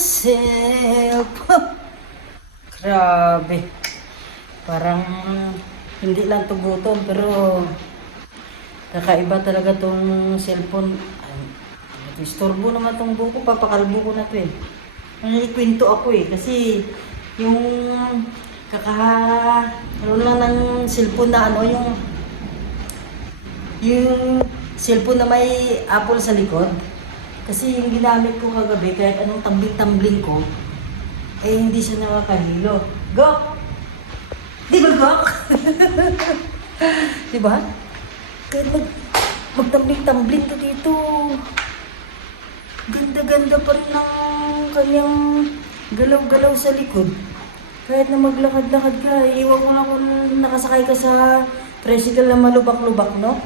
myself. Grabe. Parang hindi lang to gutom pero kakaiba talaga tong cellphone. Ay, istorbo naman tong buko, papakalbo ko na to eh. Ano ikwento ako eh kasi yung kaka ano lang ng cellphone na ano yung yung cellphone na may Apple sa likod. Kasi yung ginamit ko kagabi, kahit anong tambling-tambling ko, eh hindi siya nakakahilo. Gok! Di ba, Gok? Di ba? Kahit mag, magtambling-tambling ka dito, ganda-ganda pa rin ng kanyang galaw-galaw sa likod. Kahit na maglakad-lakad ka, iwan mo lang kung nakasakay ka sa tricycle na malubak-lubak, no?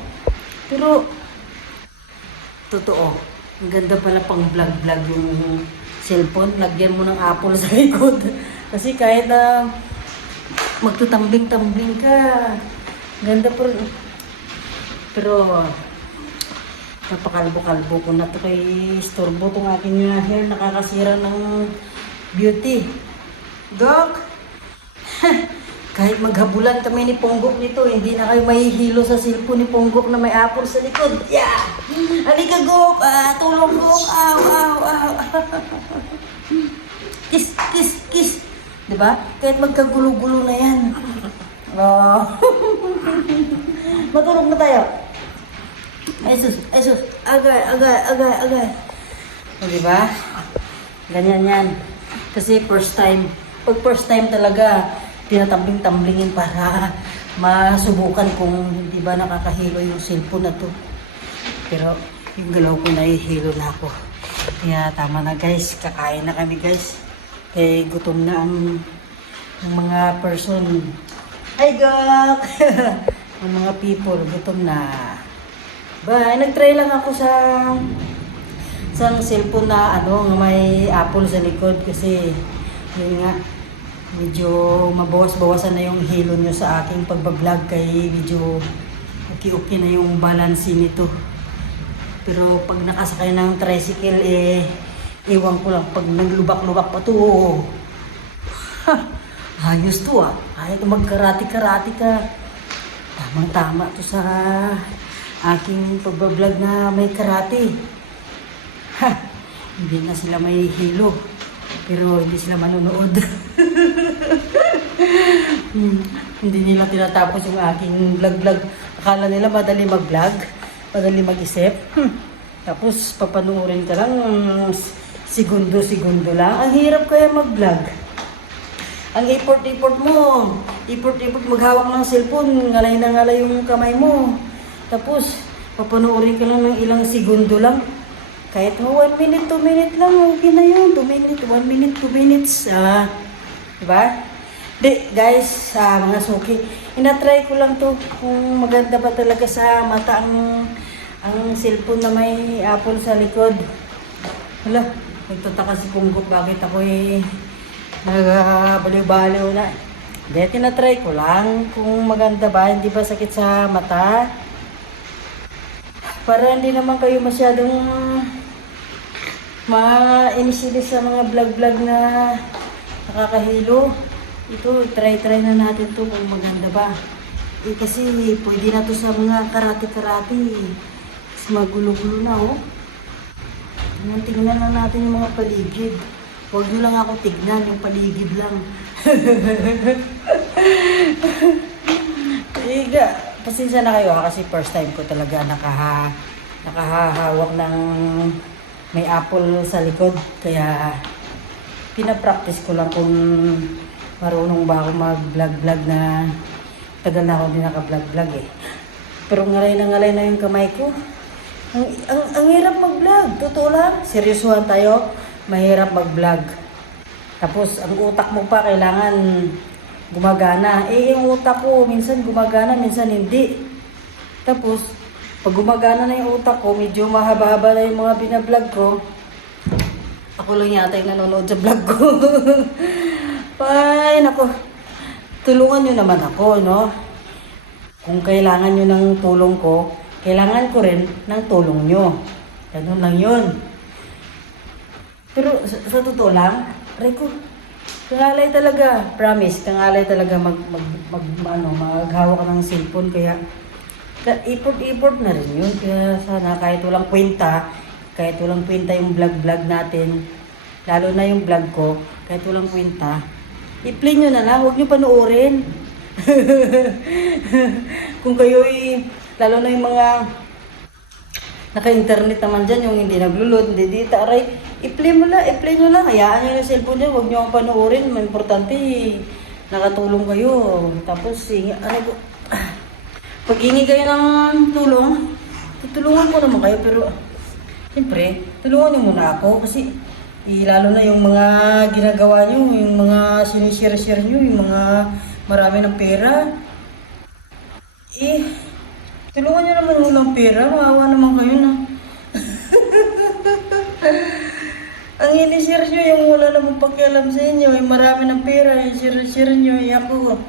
Pero, totoo, ang ganda pala pang vlog-vlog yung cellphone. Lagyan mo ng apple sa likod. Kasi kahit na magtutambling-tambling ka, ganda rin. Pero, napakalbo-kalbo ko na to kay Storbo tong aking hair. Nakakasira ng beauty. Doc! Kahit maghabulan kami ni Ponggok nito, hindi na kayo mahihilo sa cellphone ni Ponggok na may apple sa likod. Yeah! Halika, Gok! Ah, tulong, Gok! Aw, aw, aw! kiss, kiss, kiss! Diba? Kahit magkagulo-gulo na yan. Oh. Matulog na tayo. Ay sus, ay sus, agay, agay, agay, agay. O, diba? Ganyan yan. Kasi first time, pag first time talaga, tinatambling-tamblingin para masubukan kung hindi ba nakakahilo yung cellphone na to. Pero yung galaw ko nahihilo na ako. Kaya tama na guys, kakain na kami guys. Eh, gutom na ang, ang mga person. Hi, Gok! ang mga people, gutom na. Bye! Nag-try lang ako sa sa cellphone na ano, may apple sa likod kasi yun nga, medyo mabawas-bawasan na yung hilo nyo sa aking pagbablog kay medyo okay-okay na yung balance nito. Pero pag nakasakay ng tricycle, eh, ewan ko lang, pag naglubak-lubak pa to, ha, ayos to ah. Kahit magkarati-karati ka, tamang-tama to sa aking pagbablog na may karate. Ha, hindi na sila may hilo. Pero hindi sila manonood. Hmm, hindi nila tinatapos yung aking vlog-vlog. Akala nila madali mag-vlog, madali mag-isip. Hmm. Tapos papanuorin ka lang, mm, segundo-segundo lang. Ang hirap kaya mag-vlog. Ang import-import mo, import-import maghawak ng cellphone, ngalay na ngalay yung kamay mo. Tapos, papanuorin ka lang ng ilang segundo lang. Kahit mo 1 minute, 2 minute lang, okay na yun. 2 minute, 1 minute, 2 minutes. Ah, diba? Di, guys, sa mga suki, inatry ko lang to kung maganda ba talaga sa mata ang, ang cellphone na may apple sa likod. Hala, nagtataka si Punggok bakit ako eh nagbaliw-baliw na. Hindi, tinatry ko lang kung maganda ba, hindi ba sakit sa mata. Para hindi naman kayo masyadong mainisili sa mga vlog-vlog na nakakahilo. Ito, try-try na natin to kung maganda ba. Eh, kasi pwede na to sa mga karate-karate. Mas magulo-gulo na, oh. Tingnan, tingnan lang natin yung mga paligid. Huwag nyo lang ako tignan, yung paligid lang. Iga, pasensya na kayo ha, kasi first time ko talaga nakaha, nakahahawak ng may apple sa likod. Kaya pinapractice ko lang kung marunong ba ako mag-vlog-vlog na tagal na ako din naka-vlog-vlog eh. Pero ngalay na ngalay na yung kamay ko. Ang, ang, ang hirap mag-vlog. Totoo lang. Seryosuhan tayo. Mahirap mag-vlog. Tapos, ang utak mo pa kailangan gumagana. Eh, yung utak ko, minsan gumagana, minsan hindi. Tapos, pag gumagana na yung utak ko, medyo mahaba-haba na yung mga binablog ko, ako lang yata yung nanonood sa vlog ko. Ay, nako. Tulungan nyo naman ako, no? Kung kailangan nyo ng tulong ko, kailangan ko rin ng tulong nyo. Ganun lang yun. Pero sa, sa totoo lang, Rico, kangalay talaga. Promise, kangalay talaga mag, mag, mag, ano, maghawak ka ng cellphone. Kaya, ka, iport-iport na rin yun. Kaya sana kahit walang kwenta, kahit walang kwenta yung vlog-vlog natin, lalo na yung vlog ko, kahit walang kwenta, i-play nyo na lang, huwag nyo panoorin. Kung kayo'y, lalo na yung mga naka-internet naman dyan, yung hindi naglulod, hindi dito, aray, i-play mo lang, i-play nyo lang, hayaan nyo yung cellphone nyo, huwag nyo akong panoorin, may importante, nakatulong kayo. Tapos, hingi, ano ko, pag hingi kayo ng tulong, tutulungan ko naman kayo, pero, siyempre, tulungan nyo muna ako, kasi, eh, lalo na yung mga ginagawa nyo, yung mga sinishare-share nyo, yung mga marami ng pera, eh, tulungan nyo naman yung walang pera. Maawa naman kayo na. Ang ini-share nyo yung wala namang pakialam sa inyo, yung marami ng pera, yung share-share nyo, yung ako.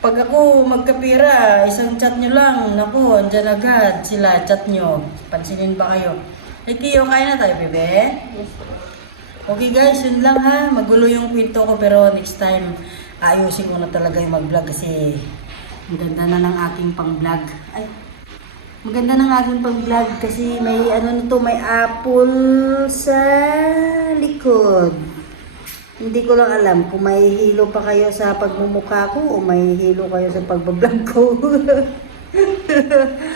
Pag ako magkapira, isang chat nyo lang, naku, andyan agad sila, chat nyo. Pansinin ba kayo? Eh, Tiyo, kaya na tayo, bebe? Okay guys, yun lang ha. Magulo yung kwento ko pero next time ayusin ko na talaga yung mag-vlog kasi ang ganda na ng aking pang-vlog. Ay, maganda ng aking pang-vlog kasi may ano na to, may apple sa likod. Hindi ko lang alam kung may hilo pa kayo sa pagmumukha ko o may hilo kayo sa pagbablog ko.